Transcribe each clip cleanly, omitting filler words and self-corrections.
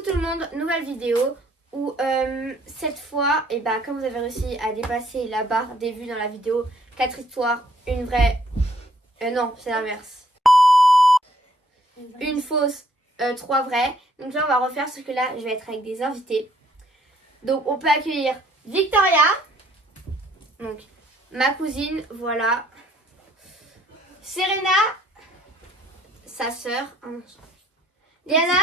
Coucou tout le monde, nouvelle vidéo où cette fois, et bah, comme vous avez réussi à dépasser la barre des vues dans la vidéo, 4 histoires, une vraie... non, c'est l'inverse. Une fausse, 3 vraies. Donc là, on va refaire ce que là, je vais être avec des invités. Donc on peut accueillir Victoria, donc ma cousine, voilà. Serena, sa sœur. Diana,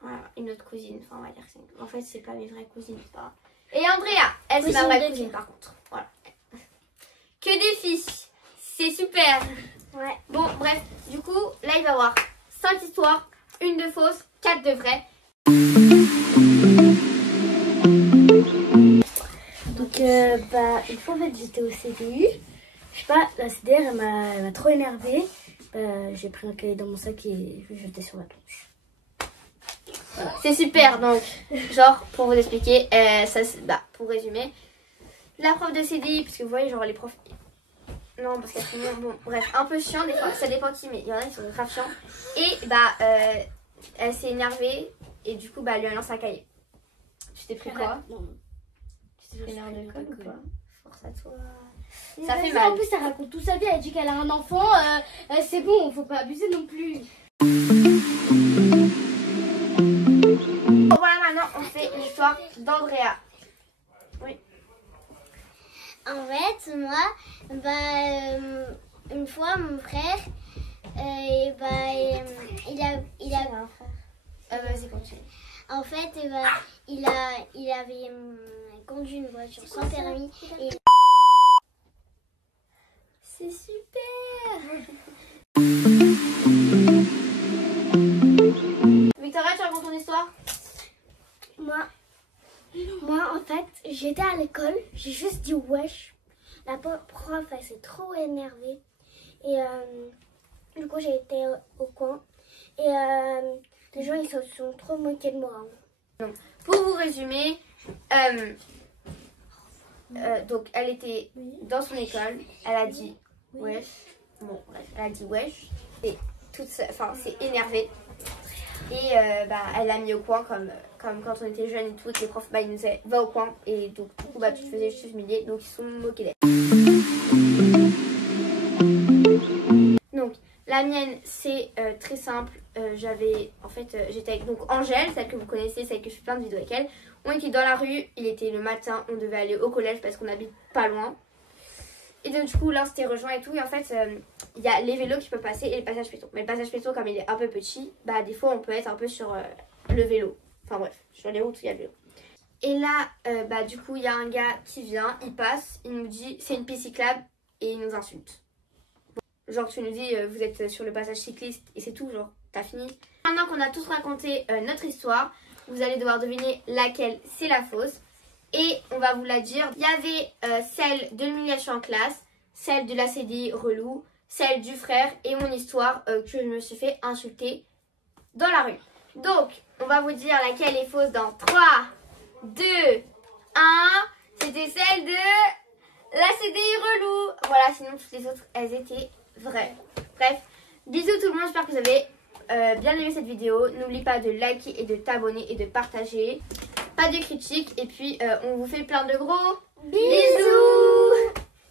voilà, une autre cousine. Enfin, on va dire que c'est... En fait, c'est pas mes vraies cousines, c'est pas grave. Et Andrea, elle c'est ma vraie cousine par contre. Voilà. Que des filles, c'est super. Ouais. Bon, bref, du coup, là il va y avoir 5 histoires, une de fausse, 4 de vraies. Donc, une fois en fait, j'étais au CDI. Je sais pas, la CDR elle m'a trop énervée. J'ai pris un cahier dans mon sac et je l'ai jeté sur la planche. Voilà. C'est super, donc, genre, pour vous expliquer, pour résumer, la prof de CDI, parce que vous voyez, genre, les profs. Non, parce qu'après, bon, bref, un peu chiant des fois, ça dépend qui, mais il y en a qui sont grave chiants. Et elle s'est énervée et du coup, elle lui a lancé un cahier. Tu t'es pris quoi? Tu t'es pris une heure de colle ou pas? Force à toi. Ça fait mal. En plus, elle raconte tout sa vie, elle dit qu'elle a un enfant. C'est bon, faut pas abuser non plus. Voilà, maintenant, on fait l'histoire d'Andrea. Oui. En fait, moi, une fois, mon frère, il a un frère. Vas-y, continue. En fait, il avait conduit une voiture sans permis. Et... C'est super. Victoria, tu racontes ton histoire? Moi, en fait, j'étais à l'école, j'ai juste dit wesh. La prof, elle s'est trop énervée. Et du coup, j'ai été au coin. Et les gens, ils se sont trop moqués de moi. Donc, pour vous résumer, donc elle était dans son école, elle a dit wesh. Bon, bref, elle a dit wesh. Et s'est énervée. Et elle l'a mis au coin comme quand on était jeunes et tout, les profs ils nous disaient va au coin et donc du coup tu te faisais juste humilier, donc ils se sont moqués d'elle. Donc la mienne c'est très simple, j'étais avec donc Angèle, celle que vous connaissez, celle que je fais plein de vidéos avec elle. On était dans la rue, il était le matin, on devait aller au collège parce qu'on habite pas loin. Et donc du coup là on s'était rejoint et tout, et en fait il y a les vélos qui peuvent passer et le passage piéton. Mais le passage piéton comme il est un peu petit, des fois on peut être un peu sur le vélo. Enfin bref, sur les routes où il y a le vélo. Et là du coup il y a un gars qui vient, il passe, il nous dit c'est une piste cyclable et il nous insulte. Bon, genre tu nous dis vous êtes sur le passage cycliste et c'est tout, genre t'as fini. Maintenant qu'on a tous raconté notre histoire, vous allez devoir deviner laquelle c'est la fausse. Et on va vous la dire. Il y avait celle de l'humiliation en classe, celle de la CDI relou, celle du frère et mon histoire que je me suis fait insulter dans la rue. Donc, on va vous dire laquelle est fausse dans 3, 2, 1. C'était celle de la CDI relou. Voilà, sinon toutes les autres, elles étaient vraies. Bref, bisous tout le monde, j'espère que vous avez bien aimé cette vidéo. N'oublie pas de liker et de t'abonner et de partager. Pas de critiques et puis on vous fait plein de gros bisous.